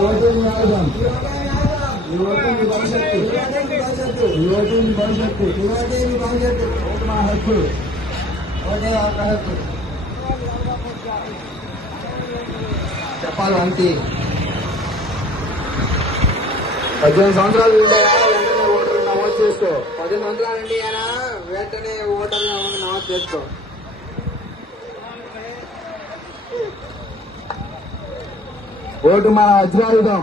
యువతని ఆయుధం, యువతని భవిష్యత్తు, యువతని భవిష్యత్తు, యువతని భవిష్యత్తు. ఓటు మన హక్కు, ఓటే ఒక హక్కు. చెప్పాలి అంతే. 18 సంవత్సరాలు ఉండేనా వెంటనే ఓటర్లు నమోదు చేసుకో. 18 సంవత్సరాలు ఉండి అయినా వెంటనే ఓటర్లు నమోదు చేసుకో. ఓటు మన వజ్రాయుధం.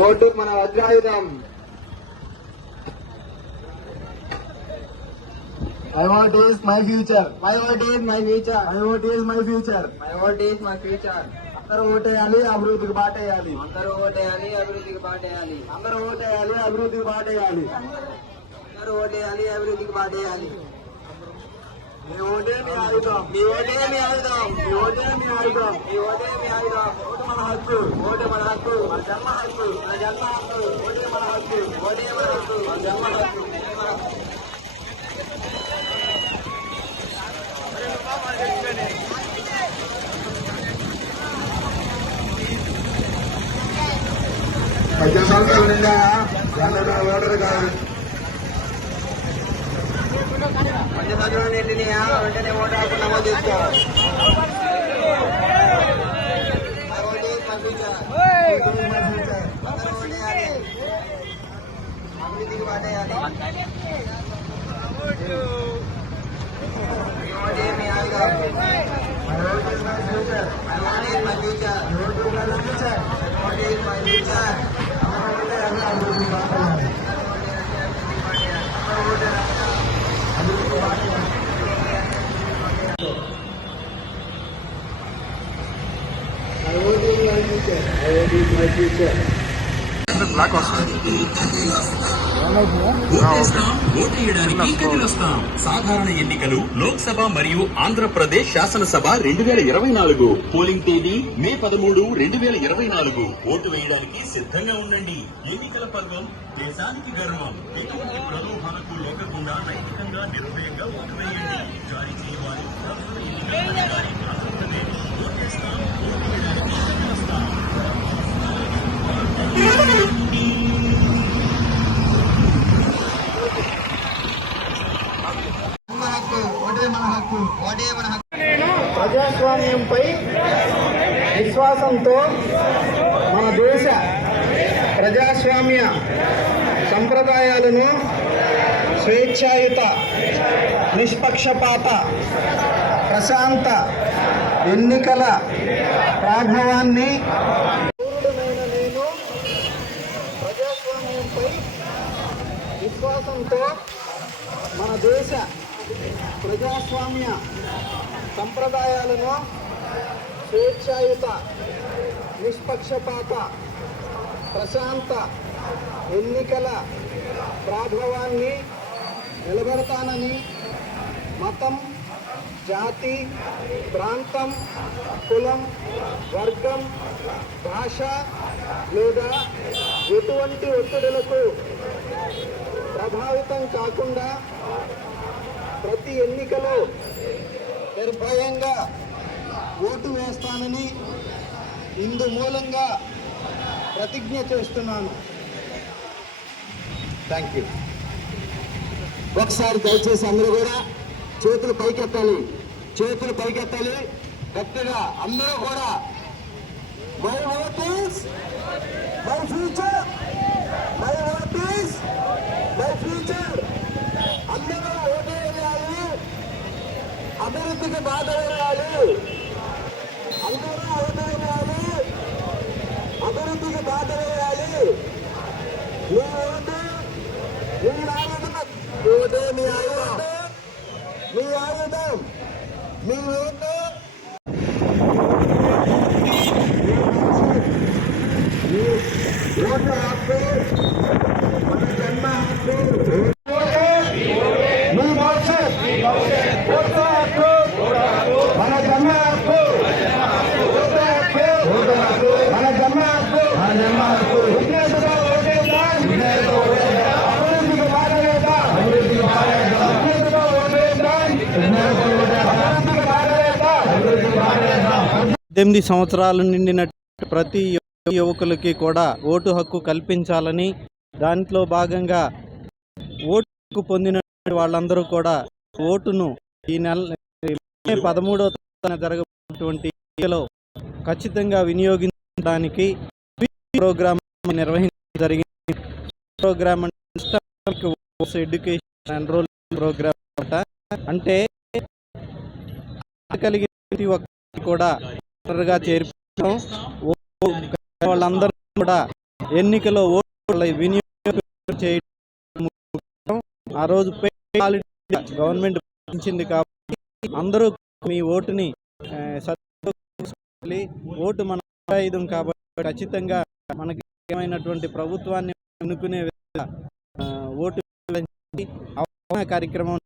ఓటు మన వజ్రాయుధం. My vote is my future. My vote is my future. My vote is my future. My vote is my future. అందరూ ఓటేయాలి, అభివృద్ధికి బాటేయాలి. అందరూ ఓటేయాలి, అభివృద్ధికి బాటేయాలి. అందరూ ఓటేయాలి, అభివృద్ధికి బాటేయాలి. అందరూ ఓటేయాలి, అభివృద్ధికి బాటేయాలి. మీ ఓటే మీ ఆయుధం, మీ ఓటే మీ ఆయుధం, మీ ఓటే మీ ఆయుధం, మీ ఓటే మీ ఆయుధం. ఓటు మన హక్కు, ఓటు మన హక్కు, మన జన్మ హక్కు, మన జన్మ హక్కు. ఓటే మన హక్కు, ఓటే మన హక్కు, మన జన్మ హక్కు. 18 సంవత్సరాలు నిండా వెంటనే ఓటరు కాదు. 18 సంవత్సరాలు నిండినాయా వెంటనే ఓటర్ హక్కు నమోదు చేసుకో. అభివృద్ధికి వాటేయాలి. మీ ఆయుధం. My vote is my future. My vote is my future. My vote is my future. My vote is my future. ఓటేయడానికి కదిలొస్తాం. సాధారణ ఎన్నికలు లోక్సభ మరియు ఆంధ్రప్రదేశ్ శాసనసభ 2024. పోలింగ్ తేదీ మే 13, 2024. ఓటు వేయడానికి సిద్ధంగా ఉండండి. ఎన్నికల పర్వం దేశానికి గర్వం. ఎటువంటి ప్రలోభాలకు లొంగకుండా నైతికంగా నిర్భయంగా ఓటు వేయండి. జారీ చేయవారు ప్రధాన ఎన్నికల అధికారి ఆంధ్రప్రదేశ్. ఓటేస్తాం, ఓటేయడానికి కదిలొస్తాం. ప్రజాస్వామ్యంపై విశ్వాసంతో మన దేశ ప్రజాస్వామ్య సంప్రదాయాలను స్వేచ్ఛాయుత, నిష్పక్షపాత, ప్రశాంత ఎన్నికల ప్రాభవాన్ని నేను ప్రజాస్వామ్యంపై విశ్వాసంతో మన దేశ ప్రజాస్వామ్య సంప్రదాయాలను స్వేచ్ఛాయుత, నిష్పక్షపాత, ప్రశాంత ఎన్నికల ప్రాభవాన్ని నిలబెడతానని మతం, జాతి, ప్రాంతం, కులం, వర్గం, భాష లేదా ఎటువంటి ఒత్తిడులకు ప్రభావితం కాకుండా ప్రతి ఎన్నికలో నిర్భయంగా ఓటు వేస్తానని ఇందు మూలంగా ప్రతిజ్ఞ చేస్తున్నాను. Thank you. ఒకసారి దయచేసి అందరూ కూడా చేతులు పైకెత్తాలి, చేతులు పైకెత్తాలి గట్టిగా అందరూ కూడా. My vote is my future, my vote is my future. అందరూ ఓటు వేయాలి, అభివృద్ధికి బాధ వేయాలి. అందరూ ఓటు వేయాలి, అభివృద్ధికి బాధ వేయాలి. మీ ఓటు మీ ఆయుధం, ఓటే మీ ఆయుధం, మీ ఆయుధం, మీ ఓటు ఓటు హక్కు, మన జన్మ హక్కు. మీ భవిష్యత్, ఓటు హక్కు, మన జన్మ హక్కు, ఓటు హక్కు, మన జన్మ హక్కు, విజ్ఞతగా ఓటేద్దాం, అభివృద్ధికి బాధ వేద్దాం, విజ్ఞతగా ఓటేద్దాం, అభివృద్ధికి బాధ వేద్దాం. 18 సంవత్సరాలు నిండిన ప్రతి యువకులకి కూడా ఓటు హక్కు కల్పించాలని, దాంట్లో భాగంగా ఓటు హక్కు పొందిన వాళ్ళందరూ కూడా ఓటును ఈ నెల 13వ తేదీన జరగబోయేటువంటి ఎన్నికలో ఖచ్చితంగా వినియోగించడానికి ప్రోగ్రాం నిర్వహించడం జరిగింది. ప్రోగ్రామ్ అంటే ఎడ్యుకేషన్ ఎన్రోల్మెంట్ ప్రోగ్రామ్ అంటే కలిగిన ప్రతి ఒక్కరికి కూడా ఓటర్గా చేర్పించడం, వాళ్ళందరూ కూడా ఎన్నికలో ఓటు వినియోగం చేయడం. ఆ రోజు గవర్నమెంట్ ఇచ్చింది కాబట్టి అందరూ మీ ఓటుని ఓటు మన ఆయుధం కాబట్టి ఖచ్చితంగా మనకి ఏమైనటువంటి ప్రభుత్వాన్ని ఎన్నుకునే విధంగా ఓటు కార్యక్రమం